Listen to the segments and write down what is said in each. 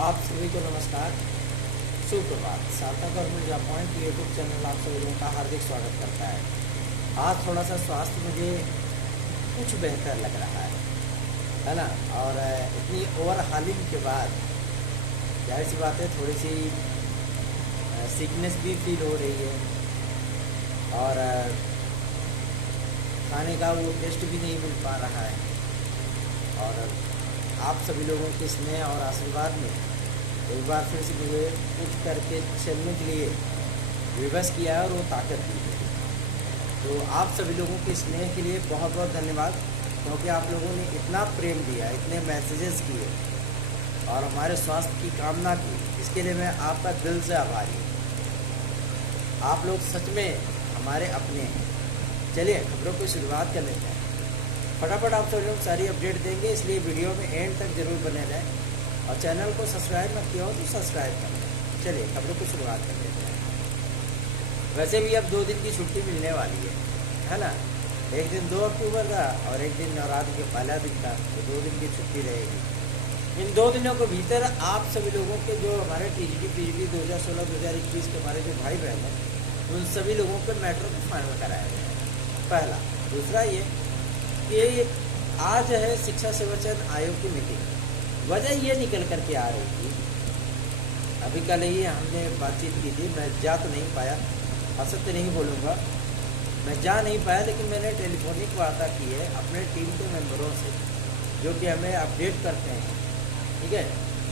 आप सभी को नमस्कार, सुप्रभात। सार्थक और मिर्जा पॉइंट यूट्यूब चैनल आप सभी लोगों का हार्दिक स्वागत करता है। आज थोड़ा सा स्वास्थ्य मुझे कुछ बेहतर लग रहा है ना। और इतनी ओवर हालिंग के बाद जाहिर सी बात है थोड़ी सी सिकनेस भी फील हो रही है और खाने का वो टेस्ट भी नहीं मिल पा रहा है। और आप सभी लोगों के स्नेह और आशीर्वाद में एक बार फिर से मुझे उठ करके चलने के लिए विवश किया है और वो ताकत दी है। तो आप सभी लोगों के स्नेह के लिए बहुत बहुत धन्यवाद, क्योंकि आप लोगों ने इतना प्रेम दिया, इतने मैसेजेस किए और हमारे स्वास्थ्य की कामना की। इसके लिए मैं आपका दिल से आभारी हूँ। आप लोग सच में हमारे अपने हैं। चलिए खबरों की शुरुआत कर लेते हैं। फटाफट आप सभी लोग सारी अपडेट देंगे, इसलिए वीडियो में एंड तक जरूर बने रहें और चैनल को सब्सक्राइब मत किया हो तो सब्सक्राइब कर लें। चलिए खबरों की शुरुआत कर लेते हैं। वैसे भी अब 2 दिन की छुट्टी मिलने वाली है ना। एक दिन 2 अक्टूबर का और एक दिन नवरात्र के पहला दिन का, तो 2 दिन की छुट्टी रहेगी। इन 2 दिनों के भीतर आप सभी लोगों के जो हमारे TGT PGT 2016-2021 के हमारे जो भाई बहन हैं, उन सभी लोगों के मैटर को फाइनल कराया गया। पहला। दूसरा ये आज है शिक्षा सेवा चयन आयोग की मीटिंग। वजह ये निकल करके आ रही थी, अभी कल ही हमने बातचीत की थी। मैं जा तो नहीं पाया, असत्य नहीं बोलूँगा, मैं जा नहीं पाया, लेकिन मैंने टेलीफोनिक वार्ता की है अपने टीम के मेंबरों से जो कि हमें अपडेट करते हैं। ठीक है,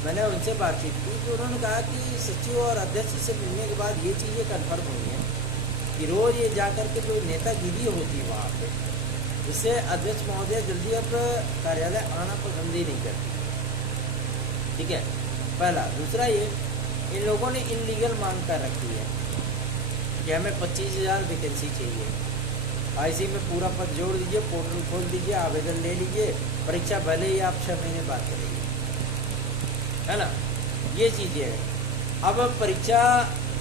मैंने उनसे बातचीत की तो उन्होंने कहा कि सचिव और अध्यक्ष से मिलने के बाद ये चीज़ें कन्फर्म हुई हैं कि रोज़ ये जा कर के जो नेतागिरी होती है वहाँ पे, इससे अध्यक्ष महोदय जल्दी अब कार्यालय आना पसंद ही नहीं करती। ठीक है, पहला। दूसरा इन लोगों ने इनलीगल मांग कर रखी है कि हमें 25,000 वैकेंसी चाहिए। IC में पूरा पद जोड़ दीजिए, पोर्टल खोल दीजिए, आवेदन ले लीजिए, परीक्षा भले ही आप 6 महीने बाद करेंगे, है ना। ये चीज़ें हैं। अब परीक्षा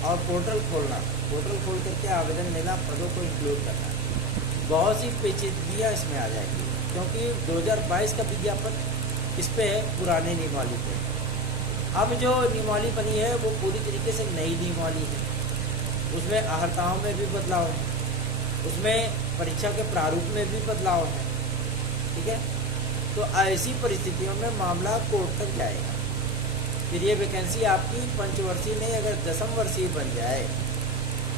और पोर्टल खोलना, पोर्टल खोल करके आवेदन लेना, पदों को इंक्लूड करना, बहुत सी पेचीदगियाँ इसमें आ जाएगी, क्योंकि 2022 का विज्ञापन इस पे है पुराने नियमावली पे। अब जो नियमावली बनी है वो पूरी तरीके से नई नियमावली है। उसमें अहर्ताओं में भी बदलाव है, उसमें परीक्षा के प्रारूप में भी बदलाव है। ठीक है, तो ऐसी परिस्थितियों में मामला कोर्ट तक जाएगा। फिर ये वैकेंसी आपकी पंचवर्षीय नहीं, अगर 10वीं वर्षीय बन जाए,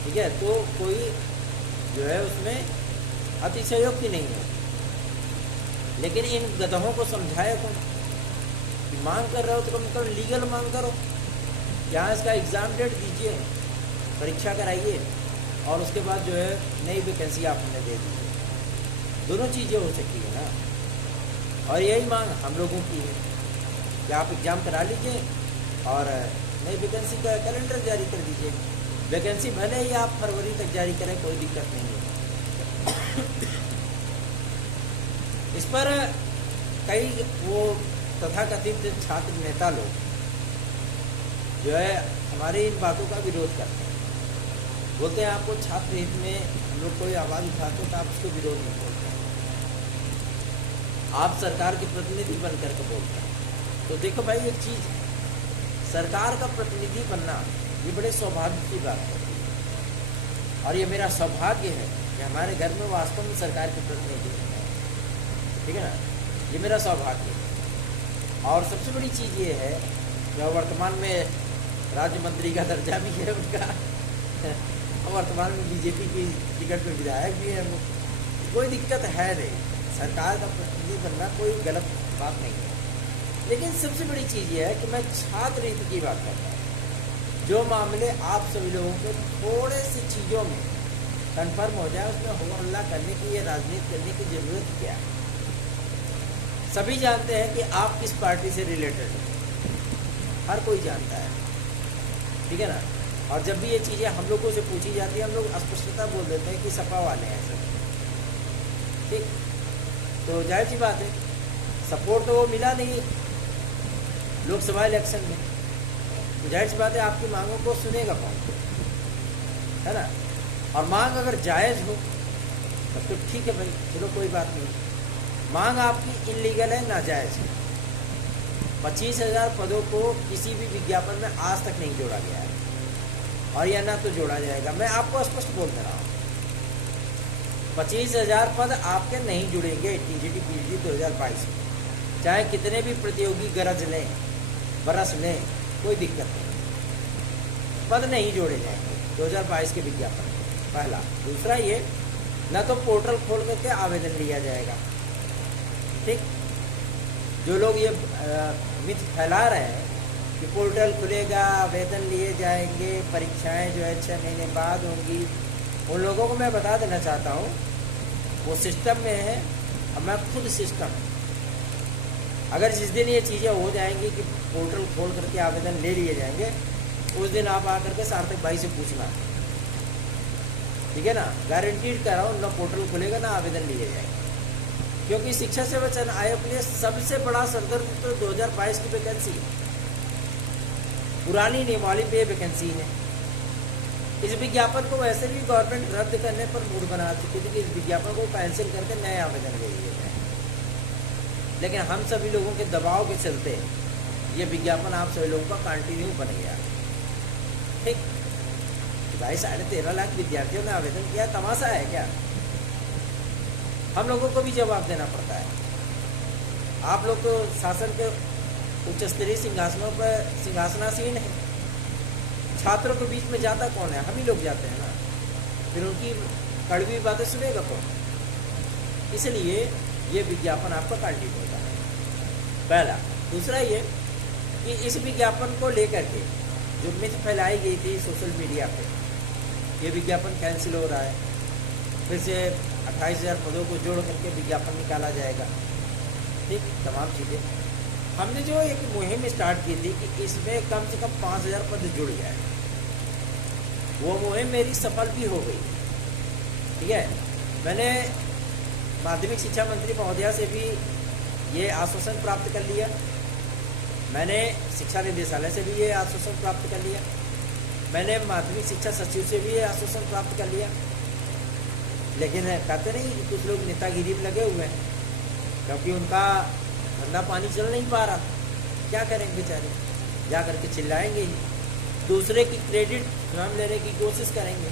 ठीक है, तो कोई जो है उसमें अतिशयोक्ति नहीं है। लेकिन इन गधों को समझाया कौन? मांग कर रहे हो तो कम से कम लीगल मांग करो। यहाँ इसका एग्ज़ाम डेट दीजिए, परीक्षा कराइए और उसके बाद जो है नई वैकेंसी आप हमें दे दीजिए। दोनों चीज़ें हो सकती है ना। और यही मांग हम लोगों की है कि आप एग्ज़ाम करा लीजिए और नई वैकेंसी का कैलेंडर जारी कर दीजिए। वैकेंसी भले ही आप फरवरी तक जारी करें, कोई दिक्कत नहीं है। इस पर कई वो तथाकथित छात्र नेता लोग जो है हमारी इन बातों का विरोध करते हैं। बोलते हैं आपको छात्र हित में हम लोग कोई आवाज़ उठाते हो तो आप उसको विरोध नहीं बोलते, आप सरकार के प्रतिनिधि बन करके बोलते हैं। तो देखो भाई, एक चीज़ है, सरकार का प्रतिनिधि बनना ये बड़े सौभाग्य की बात है। और ये मेरा सौभाग्य है कि हमारे घर में वास्तव में सरकार के प्रतिनिधि हैं। ठीक है ना, ये मेरा सौभाग्य है। और सबसे बड़ी चीज़ ये है कि वर्तमान में राज्य मंत्री का दर्जा भी है उनका और वर्तमान में BJP की टिकट पे विधायक भी है। कोई दिक्कत है नहीं, सरकार का प्रतिनिधि बनना कोई गलत बात नहीं है। लेकिन सबसे बड़ी चीज़ ये है कि मैं छात्र हित की बात करता हूँ। जो मामले आप सभी लोगों के थोड़े सी चीज़ों में कन्फर्म हो जाए, उसमें हो हल्ला करने की या राजनीति करने की ज़रूरत क्या है। सभी जानते हैं कि आप किस पार्टी से रिलेटेड हैं, हर कोई जानता है। ठीक है ना। और जब भी ये चीज़ें हम लोगों से पूछी जाती है, हम लोग स्पष्टता बोल देते हैं कि सपा वाले हैं सब। ठीक, तो जाहिर सी बात है सपोर्ट तो वो मिला नहीं लोकसभा इलेक्शन में, तो जाहिर सी बात है आपकी मांगों को सुनेगा कौन, है ना। और मांग अगर जायज़ हो तब तो ठीक है भाई, चलो कोई बात नहीं। मांग आपकी इनलीगल है, नाजायज़ है, 25,000 पदों को किसी भी विज्ञापन में आज तक नहीं जोड़ा गया है, और यह ना तो जोड़ा जाएगा। मैं आपको स्पष्ट बोल दे रहा हूँ, 25,000 पद आपके नहीं जुड़ेंगे टीजीटी पीजीटी 2022 में, चाहे कितने भी प्रतियोगी गरज लें बरस लें, कोई दिक्कत नहीं, पद नहीं जोड़े जाएंगे 2022 के विज्ञापन में, पहला। दूसरा ये, न तो पोर्टल खोल करके आवेदन लिया जाएगा, ठीक। जो लोग ये मिथ फैला रहे हैं कि पोर्टल खुलेगा, आवेदन लिए जाएंगे, परीक्षाएं जो है 6 महीने बाद होंगी, उन लोगों को मैं बता देना चाहता हूँ वो सिस्टम में है, और मैं खुद सिस्टम। अगर जिस दिन ये चीज़ें हो जाएंगी कि पोर्टल खोल करके आवेदन ले लिए जाएंगे, उस दिन आप आकर के सार्थक भाई से पूछना, ठीक है ना। गारंटीड कर रहा हूँ, ना पोर्टल खुलेगा ना आवेदन लिए जाएंगे, क्योंकि शिक्षा सेवा चयन आयोग के लिए सबसे बड़ा सरदर्द तो 2022 की वैकेंसी है, पुरानी नियमावली पे वैकेंसी है। इस विज्ञापन को वैसे भी गवर्नमेंट रद्द करने पर मूड बना चुकी थी कि इस विज्ञापन को कैंसिल करके नए आवेदन ले लिए जाए, लेकिन हम सभी लोगों के दबाव के चलते ये विज्ञापन आप सभी लोगों का कंटिन्यू बन गया, ठीक। भाई 13.5 लाख विद्यार्थियों ने आवेदन किया, तमाशा है क्या? हम लोगों को भी जवाब देना पड़ता है। आप लोग तो शासन के उच्च स्तरीय सिंहासनों पर सिंहासनासीन है, छात्रों के बीच में जाता कौन है? हम ही लोग जाते हैं ना, फिर उनकी कड़वी बातें सुनेगा कौन? इसलिए ये विज्ञापन आपका कंटिन्यू होता है, पहला। दूसरा ये कि इस विज्ञापन को लेकर के जो मिथ फैलाई गई थी सोशल मीडिया पे, ये विज्ञापन कैंसिल हो रहा है, फिर से 28,000 पदों को जोड़ करके विज्ञापन निकाला जाएगा, ठीक, तमाम चीज़ें। हमने जो एक मुहिम स्टार्ट की थी कि इसमें कम से कम 5,000 पद जुड़ जाए, वो मुहिम मेरी सफल भी हो गई, ठीक है। मैंने माध्यमिक शिक्षा मंत्री महोदया से भी ये आश्वासन प्राप्त कर लिया, मैंने शिक्षा निदेशालय से भी ये आश्वासन प्राप्त कर लिया, मैंने माध्यमिक शिक्षा सचिव से भी ये आश्वासन प्राप्त कर लिया, लेकिन कहते नहीं कि कुछ लोग नेतागिरी में लगे हुए हैं, क्योंकि उनका धंधा पानी चल नहीं पा रहा, क्या करेंगे बेचारे, जा करके चिल्लाएंगे ही, दूसरे की क्रेडिट स्वयं लेने की कोशिश करेंगे,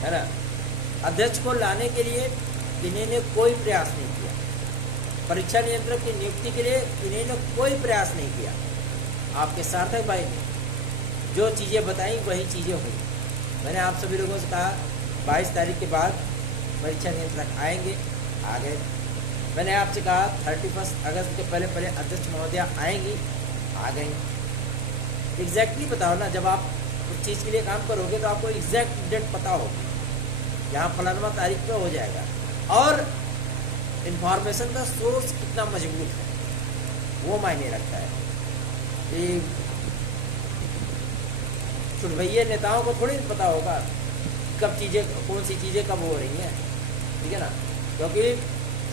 है ना। अध्यक्ष को लाने के लिए इन्हीं ने कोई प्रयास नहीं किया, परीक्षा नियंत्रक की नियुक्ति के लिए इन्हीं ने कोई प्रयास नहीं किया। आपके सार्थक भाई ने जो चीज़ें बताई वही चीज़ें हुई। मैंने आप सभी लोगों से कहा 22 तारीख के बाद परीक्षा नियंत्रक आएंगे, आ गए। मैंने आपसे कहा 31 अगस्त के पहले पहले अध्यक्ष महोदया आएंगी, आ गई। एग्जैक्टली बताओ ना, जब आप उस चीज़ के लिए काम करोगे तो आपको एग्जैक्ट डेट पता होगी, यहाँ फलानवा तारीख पे हो जाएगा, और इन्फॉर्मेशन का सोर्स कितना मजबूत है वो मायने रखता है। कि चुनवैये नेताओं को थोड़ी पता होगा कब चीज़ें, कौन सी चीज़ें कब हो रही हैं, ठीक है ना, क्योंकि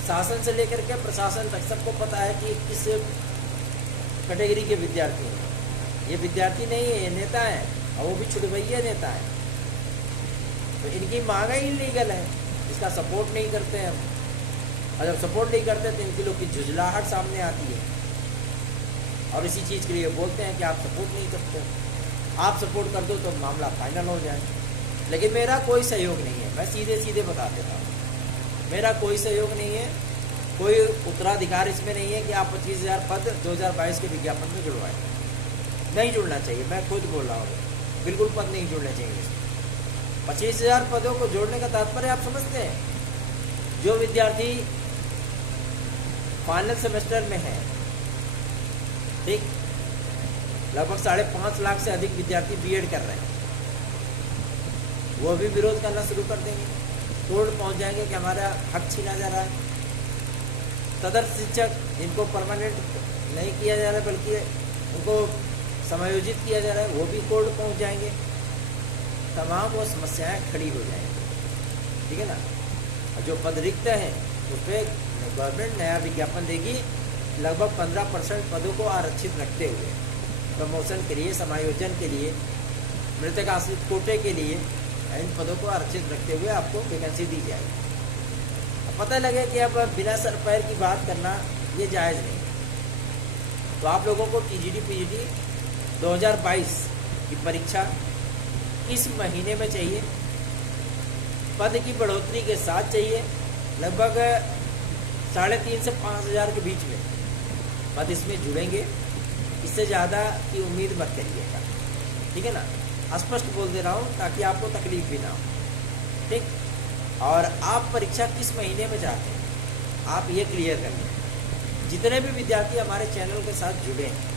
शासन से लेकर के प्रशासन तक सबको पता है कि किस कैटेगरी के विद्यार्थी हैं। ये विद्यार्थी नहीं है, ये नेता हैं, और वो भी छुटवैये नेता हैं, तो इनकी मांग ही इलीगल है, इसका सपोर्ट नहीं करते हैं हम, और जब सपोर्ट नहीं करते तो इनकी लोग की झुझलाहट सामने आती है, और इसी चीज़ के लिए बोलते हैं कि आप सपोर्ट नहीं करते, आप सपोर्ट कर दो तो मामला फाइनल हो जाए। लेकिन मेरा कोई सहयोग नहीं है, मैं सीधे सीधे बता देता हूँ, मेरा कोई सहयोग नहीं है, कोई उत्तराधिकार इसमें नहीं है कि आप 25,000 पद 2022 के विज्ञापन में जुड़वाएं, नहीं जुड़ना चाहिए। मैं खुद बोल रहा हूँ, बिल्कुल पद नहीं जुड़ने चाहिए इसमें। 25,000 पदों को जोड़ने का तात्पर्य आप समझते हैं, जो विद्यार्थी फाइनल सेमेस्टर में है, ठीक, लगभग 5.5 लाख से अधिक विद्यार्थी बीएड कर रहे हैं, वो भी विरोध करना शुरू कर देंगे, कोर्ट पहुंच जाएंगे कि हमारा हक छीना जा रहा है। तदर्थ शिक्षक जिनको परमानेंट नहीं किया जा रहा है बल्कि उनको समायोजित किया जा रहा है, वो भी कोर्ट पहुंच जाएंगे, तमाम वो समस्याएं खड़ी हो जाएंगी, ठीक है ना। जो पद रिक्त हैं उस पर गवर्नमेंट नया विज्ञापन देगी, लगभग 15% पदों को आरक्षित रखते हुए, प्रमोशन के लिए, समायोजन के लिए, मृतक आश्रित कोटे के लिए इन पदों को आरक्षित रखते हुए आपको वैकेंसी दी जाएगी। अब पता लगे कि अब बिना सर पैर की बात करना ये जायज़ नहीं, तो आप लोगों को टीजीटी पीजीटी 2022 की परीक्षा किस महीने में चाहिए, पद की बढ़ोतरी के साथ चाहिए, लगभग 3.5 से 5,000 के बीच में पद इसमें जुड़ेंगे, इससे ज़्यादा की उम्मीद मत करिएगा, ठीक है ना। स्पष्ट बोल दे रहा हूँ ताकि आपको तकलीफ भी ना हो, ठीक। और आप परीक्षा किस महीने में चाहते हैं आप ये क्लियर कर लें। जितने भी विद्यार्थी हमारे चैनल के साथ जुड़े हैं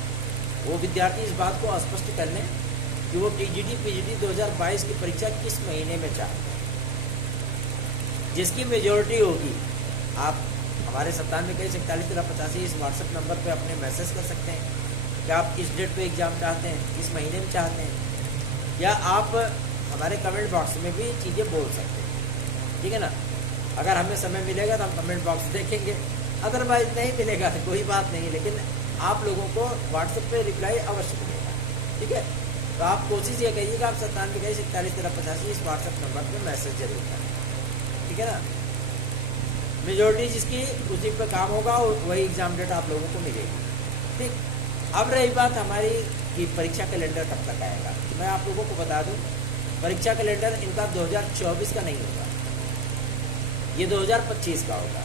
वो विद्यार्थी इस बात को स्पष्ट कर लें कि वो टीजीटी पीजीटी 2022 की परीक्षा किस महीने में चाहते हैं। जिसकी मेजॉरिटी होगी आप हमारे 9721411385 इस व्हाट्सएप नंबर पे अपने मैसेज कर सकते हैं कि आप किस डेट पे एग्ज़ाम चाहते हैं, किस महीने में चाहते हैं, या आप हमारे कमेंट बॉक्स में भी चीज़ें बोल सकते हैं, ठीक है ना। अगर हमें समय मिलेगा तो हम कमेंट बॉक्स देखेंगे, अदरवाइज नहीं मिलेगा तो कोई बात नहीं, लेकिन आप लोगों को व्हाट्सएप पे रिप्लाई अवश्य मिलेगा, ठीक है। तो आप कोशिश ये करिएगा आप 9721411385 इस व्हाट्सएप नंबर पर मैसेज जरूर करें, ठीक है ना। मेजॉरिटी जिसकी उसी पर काम होगा वही एग्ज़ाम डेट आप लोगों को मिलेगी, ठीक। अब रही बात हमारी कि परीक्षा कैलेंडर कब तक आएगा, तो मैं आप लोगों को बता दूं परीक्षा कैलेंडर इनका 2024 का नहीं होगा, ये 2025 का होगा।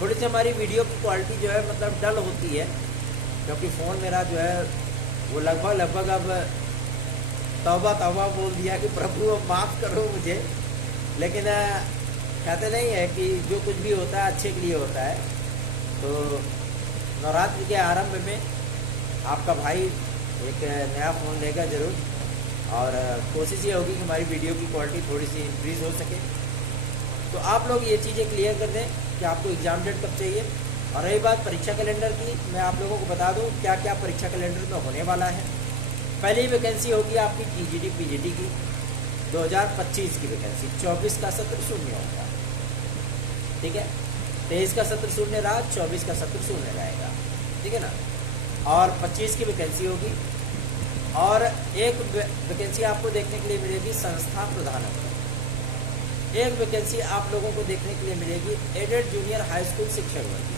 थोड़ी सी हमारी वीडियो की क्वालिटी जो है मतलब डल होती है, क्योंकि फ़ोन मेरा जो है वो लगभग अब तौबा बोल दिया कि प्रभु अब माफ़ करो मुझे, लेकिन कहते नहीं है कि जो कुछ भी होता है अच्छे के लिए होता है। तो नवरात्रि के आरंभ में आपका भाई एक नया फ़ोन लेगा ज़रूर, और कोशिश ये होगी कि हमारी वीडियो की क्वालिटी थोड़ी सी इंक्रीज़ हो सके। तो आप लोग ये चीज़ें क्लियर कर दें कि आपको एग्ज़ाम डेट कब चाहिए। और रही बात परीक्षा कैलेंडर की, मैं आप लोगों को बता दूं क्या क्या परीक्षा कैलेंडर में होने वाला है। पहली वैकेंसी होगी आपकी टीजीटी पीजीटी की 2025 की वैकेंसी, 24 का सत्र शून्य होगा, ठीक है। 23 का सत्र शून्य रहा, 24 का सत्र शून्य रहेगा, ठीक है ना। और 25 की वैकेंसी होगी, और एक वैकेंसी आपको देखने के लिए मिलेगी संस्था प्रधानक, एक वैकेंसी आप लोगों को देखने के लिए मिलेगी एडेड जूनियर हाई स्कूल शिक्षक वर्ग,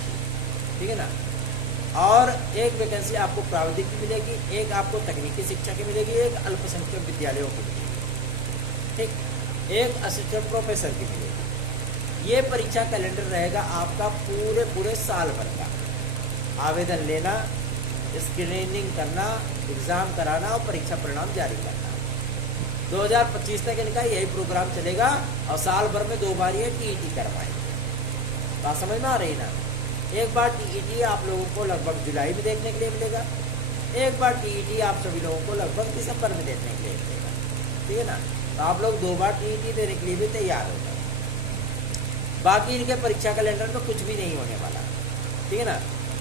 ठीक है ना। और एक वैकेंसी आपको प्राविधिक की मिलेगी, एक आपको तकनीकी शिक्षा की मिलेगी, एक अल्पसंख्यक विद्यालयों की मिलेगी, ठीक, एक असिस्टेंट प्रोफेसर की मिलेगी। ये परीक्षा कैलेंडर रहेगा आपका पूरे साल भर का। आवेदन लेना, स्क्रीनिंग करना, एग्ज़ाम कराना और परीक्षा परिणाम जारी करना। 2025 तक इनका यही प्रोग्राम चलेगा, और साल भर में 2 बार ये टीईटी करवाएंगे। बात समझ में आ रही ना। एक बार टीईटी आप लोगों को लगभग जुलाई में देखने के लिए मिलेगा, एक बार टीईटी आप सभी लोगों को लगभग दिसंबर में देखने के लिए मिलेगा, ठीक है ना। तो आप लोग 2 बार टीईटी देने के लिए भी तैयार हो जाए। बाकी इनके परीक्षा कैलेंडर में कुछ भी नहीं होने वाला, ठीक है ना।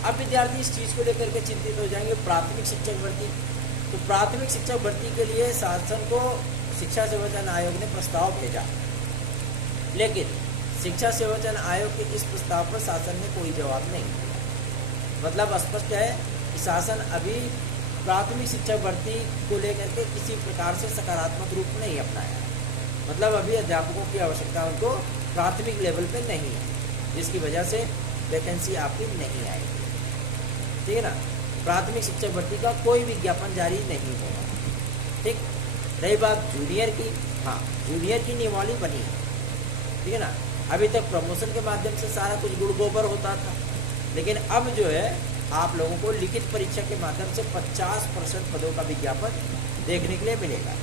अब विद्यार्थी इस चीज़ को लेकर के चिंतित हो जाएंगे, प्राथमिक शिक्षक भर्ती। तो प्राथमिक शिक्षक भर्ती के लिए शासन को शिक्षा सेवाचयन आयोग ने प्रस्ताव भेजा, लेकिन शिक्षा सेवाचयन आयोग के इस प्रस्ताव पर शासन ने कोई जवाब नहीं दिया। मतलब स्पष्ट है कि शासन अभी प्राथमिक शिक्षक भर्ती को लेकर के किसी प्रकार से सकारात्मक रूप नहीं अपनाया। मतलब अभी अध्यापकों की आवश्यकता उनको प्राथमिक लेवल पे नहीं है, जिसकी वजह से वैकेंसी आपकी नहीं आएगी, ठीक है ना। प्राथमिक शिक्षक भर्ती का कोई विज्ञापन जारी नहीं होगा, ठीक। रही बात जूनियर की, हाँ जूनियर की नियमावली बनी है, ठीक है ना। अभी तक प्रमोशन के माध्यम से सारा कुछ गुड़ गोबर होता था, लेकिन अब जो है आप लोगों को लिखित परीक्षा के माध्यम से 50% पदों का विज्ञापन देखने के लिए मिलेगा।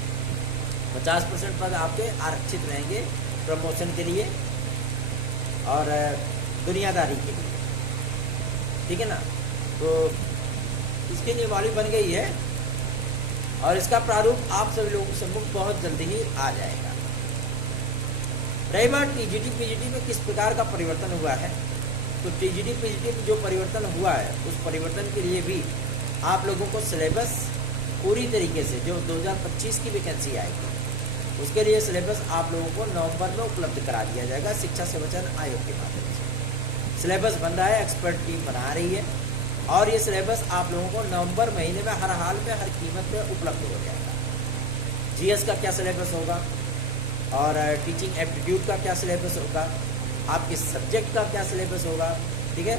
50% पद आपके आरक्षित रहेंगे प्रमोशन के लिए और दुनियादारी के लिए, ठीक है ना। तो इसकी नियमावली बन गई है और इसका प्रारूप आप सभी लोगों के सम्मुख बहुत जल्दी ही आ जाएगा। रही बात टीजीटी पीजीटी में किस प्रकार का परिवर्तन हुआ है, तो टीजीटी पीजीटी में जो परिवर्तन हुआ है उस परिवर्तन के लिए भी आप लोगों को सिलेबस पूरी तरीके से जो 2025 की वैकेंसी आएगी उसके लिए सिलेबस आप लोगों को नवंबर में उपलब्ध करा दिया जाएगा शिक्षा सेवाचयन आयोग के माध्यम से। सिलेबस बन रहा है, एक्सपर्ट टीम बना रही है और ये सिलेबस आप लोगों को नवंबर महीने में हर हाल में हर कीमत पे उपलब्ध हो जाएगा। जीएस का क्या सिलेबस होगा और टीचिंग एप्टीट्यूड का क्या सिलेबस होगा, आपके सब्जेक्ट का क्या सिलेबस होगा, ठीक है।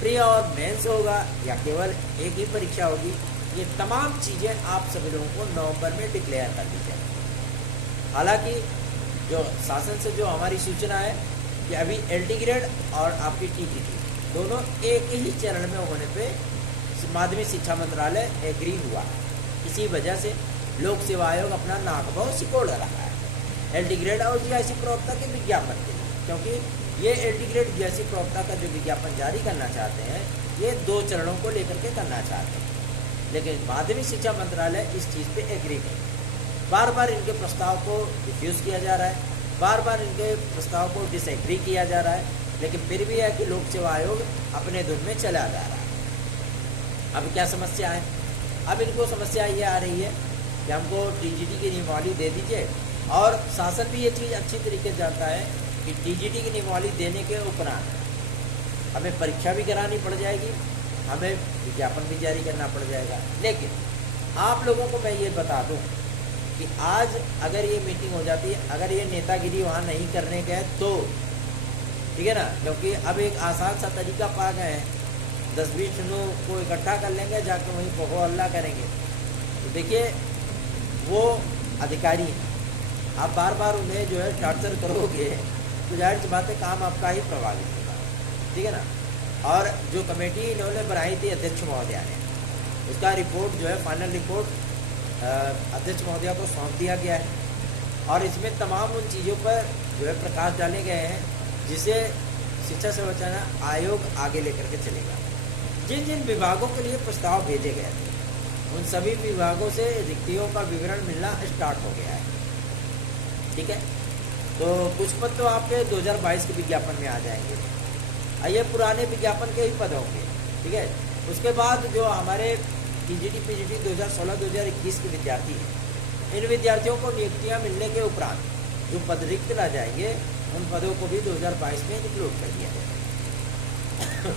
प्री और मेंस होगा या केवल एक ही परीक्षा होगी, ये तमाम चीज़ें आप सभी लोगों को नवंबर में डिक्लेयर कर दी जाएगी। हालांकि जो शासन से जो हमारी सूचना है कि अभी LT ग्रेड और आपकी TGT दोनों एक ही चरण में होने पे माध्यमिक शिक्षा मंत्रालय एग्री हुआ। इसी वजह से लोक सेवा आयोग अपना नाक भाव सिकोड़ रहा है LT ग्रेड और GIC प्रवक्ता के विज्ञापन के लिए, क्योंकि ये LT ग्रेड GIC प्रवक्ता का जो विज्ञापन जारी करना चाहते हैं ये 2 चरणों को लेकर के करना चाहते हैं, लेकिन माध्यमिक शिक्षा मंत्रालय इस चीज़ पे एग्री नहीं। बार बार इनके प्रस्ताव को रिफ्यूज़ किया जा रहा है, बार बार इनके प्रस्ताव को डिसएग्री किया जा रहा है, लेकिन फिर भी है कि लोक सेवा आयोग अपने धुन में चला जा रहा है। अब क्या समस्या है? अब इनको समस्या ये आ रही है कि हमको TGT की नियमावली दे दीजिए, और शासन भी ये चीज़ अच्छी तरीके से जानता है कि TGT की नियमावली देने के उपरांत हमें परीक्षा भी करानी पड़ जाएगी, हमें विज्ञापन भी जारी करना पड़ जाएगा। लेकिन आप लोगों को मैं ये बता दूं कि आज अगर ये मीटिंग हो जाती है, अगर ये नेतागिरी वहाँ नहीं करने गए तो ठीक है ना, क्योंकि अब एक आसान सा तरीका पा गए हैं, 10-20 को इकट्ठा कर लेंगे, जाकर वहीं पोहो हल्ला करेंगे। तो देखिए वो अधिकारी हैं, आप बार बार उन्हें जो है टॉर्चर करोगे तो जाहिर सी बात है काम आपका ही प्रभावित होगा, ठीक है ना। और जो कमेटी इन्होंने बनाई थी अध्यक्ष महोदया ने, उसका रिपोर्ट जो है फाइनल रिपोर्ट अध्यक्ष महोदया को सौंप दिया गया है, और इसमें तमाम उन चीज़ों पर जो है प्रकाश डाले गए हैं जिसे शिक्षा संरक्षण आयोग आगे लेकर के चलेगा। जिन जिन विभागों के लिए प्रस्ताव भेजे गए थे उन सभी विभागों से रिक्तियों का विवरण मिलना स्टार्ट हो गया है, ठीक है। तो कुछ पद तो आपके 2022 के विज्ञापन में आ जाएंगे, ये पुराने विज्ञापन के ही पद होंगे, ठीक है। उसके बाद जो हमारे TGT PGT 2016-2021 के विद्यार्थी हैं, इन विद्यार्थियों को नियुक्तियां मिलने के उपरांत जो पद रिक्त रह जाएंगे उन पदों को भी 2022 में इंक्लूड कर दिया जाएगा।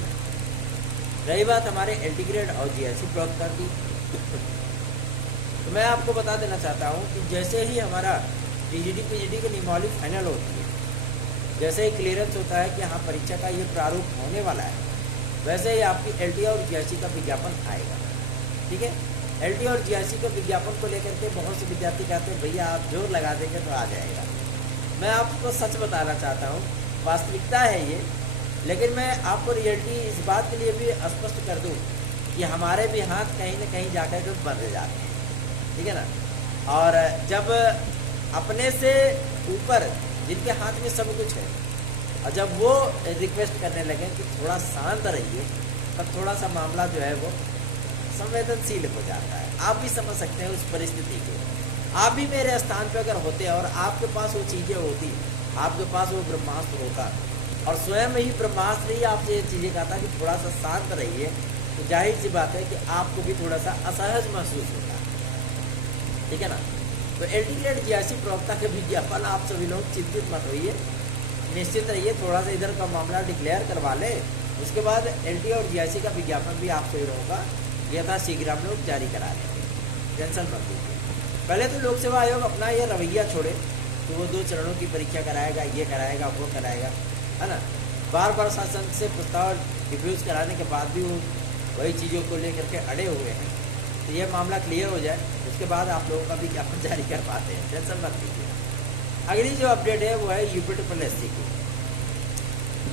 रही बात हमारे LT ग्रेड और GIC प्रवक्ता की, तो मैं आपको बता देना चाहता हूं कि जैसे ही हमारा TGT PGT की नियमावली फाइनल होती है, जैसे ही क्लियरेंस होता है कि हाँ परीक्षा का ये प्रारूप होने वाला है, वैसे ही आपकी LT और GIC का विज्ञापन आएगा, ठीक है। LT और GIC के विज्ञापन को लेकर के बहुत से विद्यार्थी कहते हैं भैया आप जोर लगा देंगे तो आ जाएगा। मैं आपको सच बताना चाहता हूँ, वास्तविकता है ये, लेकिन मैं आपको रियलिटी इस बात के लिए भी स्पष्ट कर दूँ कि हमारे भी हाथ कहीं न कहीं जाकर के बंध जाते हैं, ठीक है ना। और जब अपने से ऊपर जिनके हाथ में सब कुछ है, और जब वो रिक्वेस्ट करने लगे कि थोड़ा शांत रहिए, तब थोड़ा सा मामला जो है वो संवेदनशील हो जाता है। आप भी समझ सकते हैं उस परिस्थिति को। आप भी मेरे स्थान पर अगर होते और आपके पास वो चीज़ें होती, आपके पास वो ब्रह्मास्त्र होता और स्वयं ही ब्रह्मास्त्र ही आपसे ये चीज़ें कहता कि थोड़ा सा शांत रहिए, तो जाहिर सी बात है कि आपको भी थोड़ा सा असहज महसूस होता, ठीक है ना। तो LT ग्रेड GIC प्रवक्ता के विज्ञापन आप सभी लोग चिंतित मत होइए, निश्चित रहिए, थोड़ा सा इधर का मामला डिक्लेयर करवा ले, उसके बाद LT और GIC का विज्ञापन भी आप सभी लोगों का यथाशीघ्र हम लोग जारी करा देंगे, टेंशन मत लीजिए। पहले तो लोक सेवा आयोग अपना ये रवैया छोड़े तो वो 2 चरणों की परीक्षा कराएगा, ये कराएगा, वो कराएगा, है ना। बार बार शासन से प्रस्ताव रिफ्यूज़ कराने के बाद भी वो वही चीज़ों को लेकर के अड़े हुए हैं, तो ये मामला क्लियर हो जाए, उसके बाद आप लोगों का विज्ञापन जारी कर पाते हैं, टेंशन मत लीजिए। अगली जो अपडेट है वो है UPSSC की।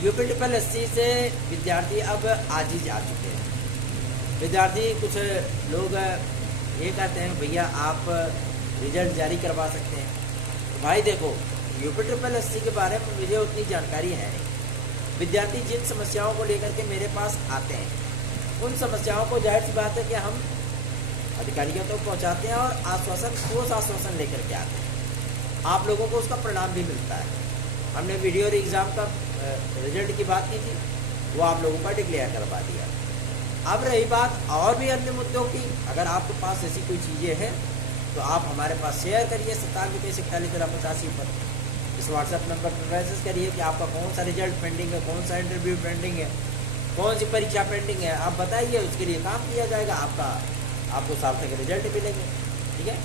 UPSSC से विद्यार्थी अब आज ही जा चुके हैं। विद्यार्थी कुछ लोग ये कहते हैं भैया आप रिजल्ट जारी करवा सकते हैं। तो भाई देखो, UPSSC के बारे में मुझे उतनी जानकारी है नहीं। विद्यार्थी जिन समस्याओं को लेकर के मेरे पास आते हैं, उन समस्याओं को जाहिर सी बात है कि हम अधिकारियों तक पहुंचाते हैं और आश्वासन, ठोस आश्वासन लेकर के आते हैं। आप लोगों को उसका परिणाम भी मिलता है। हमने वीडियो एग्ज़ाम का रिजल्ट की बात की थी, वो आप लोगों का डिक्लेयर करवा दिया। अब रही बात और भी अन्य मुद्दों की, अगर आपके पास ऐसी कोई चीज़ें हैं तो आप हमारे पास शेयर करिए 972341 पर। इस व्हाट्सएप नंबर पर मैसेज करिए कि आपका कौन सा रिजल्ट पेंडिंग है, कौन सा इंटरव्यू पेंडिंग है, कौन सी परीक्षा पेंडिंग है, आप बताइए, उसके लिए काम किया जाएगा, आपको सार्थक रिजल्ट मिलेंगे, ठीक है।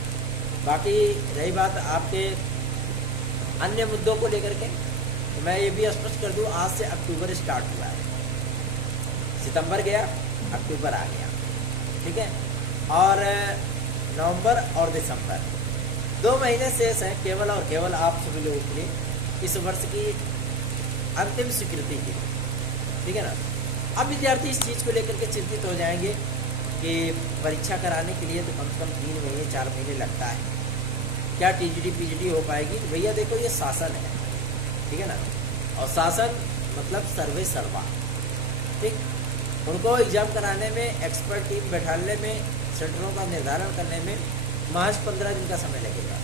बाकी रही बात आपके अन्य मुद्दों को लेकर के, तो मैं ये भी स्पष्ट कर दूँ, आज से अक्टूबर स्टार्ट हुआ है। सितंबर गया, अक्टूबर आ गया, ठीक है। और नवंबर और दिसंबर 2 महीने शेष हैं केवल और केवल आप सभी लोगों के लिए इस वर्ष की अंतिम स्वीकृति के लिए, ठीक है ना। अब विद्यार्थी इस चीज़ को लेकर के चिंतित हो जाएंगे कि परीक्षा कराने के लिए तो कम से कम 3 महीने 4 महीने लगता है, क्या टीजीटी पीजीटी हो पाएगी? तो भैया देखो, ये शासन है, ठीक है ना, और शासन मतलब सर्वे सर्वा, ठीक। उनको एग्जाम कराने में, एक्सपर्ट टीम बैठाने में, सेंटरों का निर्धारण करने में महज 15 दिन का समय लगेगा,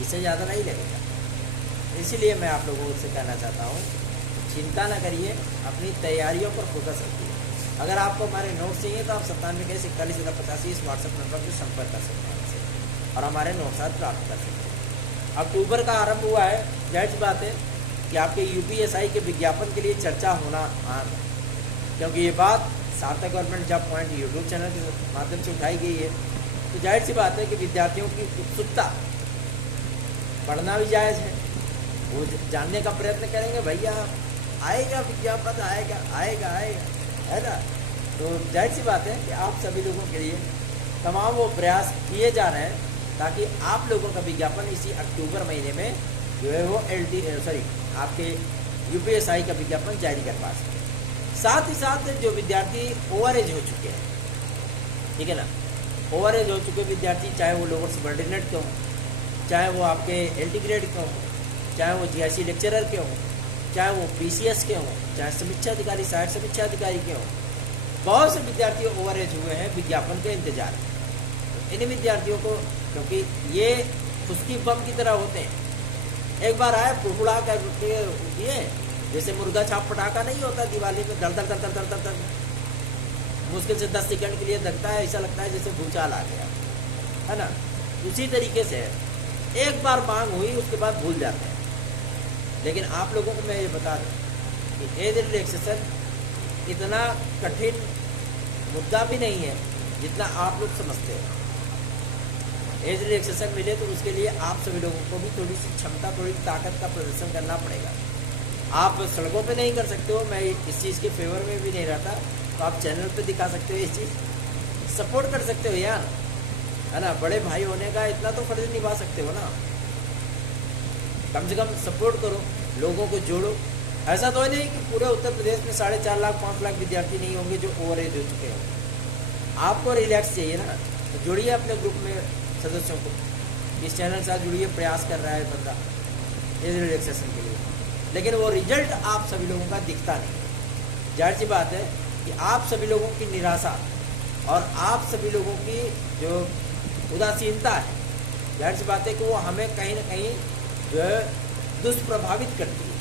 इससे ज़्यादा नहीं लगेगा। इसीलिए मैं आप लोगों से कहना चाहता हूँ, चिंता ना करिए, अपनी तैयारियों पर फोकस रखिए। अगर आपको हमारे नोट्स चाहिए तो आप 97214185 इस व्हाट्सएप नंबर पर संपर्क कर सकते हैं हमसे और हमारे नोट्स आज प्राप्त कर सकते हैं। अक्टूबर का आरंभ हुआ है, जाहिर सी बात है कि आपके यूपीएसआई के विज्ञापन के लिए चर्चा होना आम है, क्योंकि ये बात सार्थक government job point YouTube channel के माध्यम से उठाई गई है। तो जाहिर सी बात है कि विद्यार्थियों की उत्सुकता बढ़ना भी जायज़ है, वो जानने का प्रयत्न करेंगे, भैया आएगा विज्ञापन, आएगा आएगा आएगा, है ना। तो जाहिर सी बात है कि आप सभी लोगों के लिए तमाम वो प्रयास किए जा रहे हैं ताकि आप लोगों का विज्ञापन इसी अक्टूबर महीने में जो है वो आपके यूपीएसआई का विज्ञापन जारी कर पा सकें। साथ ही साथ जो विद्यार्थी ओवरेज हो चुके हैं, ठीक है ना, ओवरेज हो चुके विद्यार्थी, चाहे वो लोअर सबऑर्डिनेट के हों, चाहे वो आपके एलटी ग्रेड के हों, चाहे वो जीआईसी लेक्चरर के हों, चाहे वो पीसीएस के हों, चाहे समीक्षा अधिकारी, सहायक समीक्षा अधिकारी के हों, बहुत से विद्यार्थी ओवरेज हुए हैं विज्ञापन के इंतजार में। इन विद्यार्थियों को, क्योंकि ये फुसकी बम की तरह होते हैं, एक बार आए फुड़फुड़ा कर दिए, जैसे मुर्गा छाप पटाखा नहीं होता दिवाली में, दर दर दर दर दर दर मुश्किल से 10 सेकंड के लिए दगता है, ऐसा लगता है जैसे भूचाल आ गया, है ना। उसी तरीके से एक बार मांग हुई उसके बाद भूल जाते हैं। लेकिन आप लोगों को मैं ये बता दूं कि एज रिलैक्सेशन इतना कठिन मुद्दा भी नहीं है जितना आप लोग समझते हो। एज रिलैक्सेशन मिले तो उसके लिए आप सभी लोगों को भी थोड़ी सी क्षमता, थोड़ी ताकत का प्रदर्शन करना पड़ेगा। आप सड़कों पे नहीं कर सकते हो, मैं इस चीज़ के फेवर में भी नहीं रहता, तो आप चैनल पे दिखा सकते हो, ये चीज़ सपोर्ट कर सकते हो यार, है ना। बड़े भाई होने का इतना तो फर्ज निभा सकते हो ना, कम से कम सपोर्ट करो, लोगों को जोड़ो। ऐसा तो नहीं कि पूरे उत्तर प्रदेश में 4.5 लाख 5 लाख विद्यार्थी नहीं होंगे जो ओवरेज हो चुके हैं। आपको रिलैक्स चाहिए ना, तो जुड़िए अपने ग्रुप में सदस्यों को, इस चैनल के साथ जुड़िए, प्रयास कर रहा है बंदा एज रिलैक्सेशन के लिए, लेकिन वो रिजल्ट आप सभी लोगों का दिखता नहीं। जाहिर सी बात है कि आप सभी लोगों की निराशा और आप सभी लोगों की जो उदासीनता है, जाहिर सी बात है कि वो हमें कहीं ना कहीं जो है दुष्प्रभावित करती है।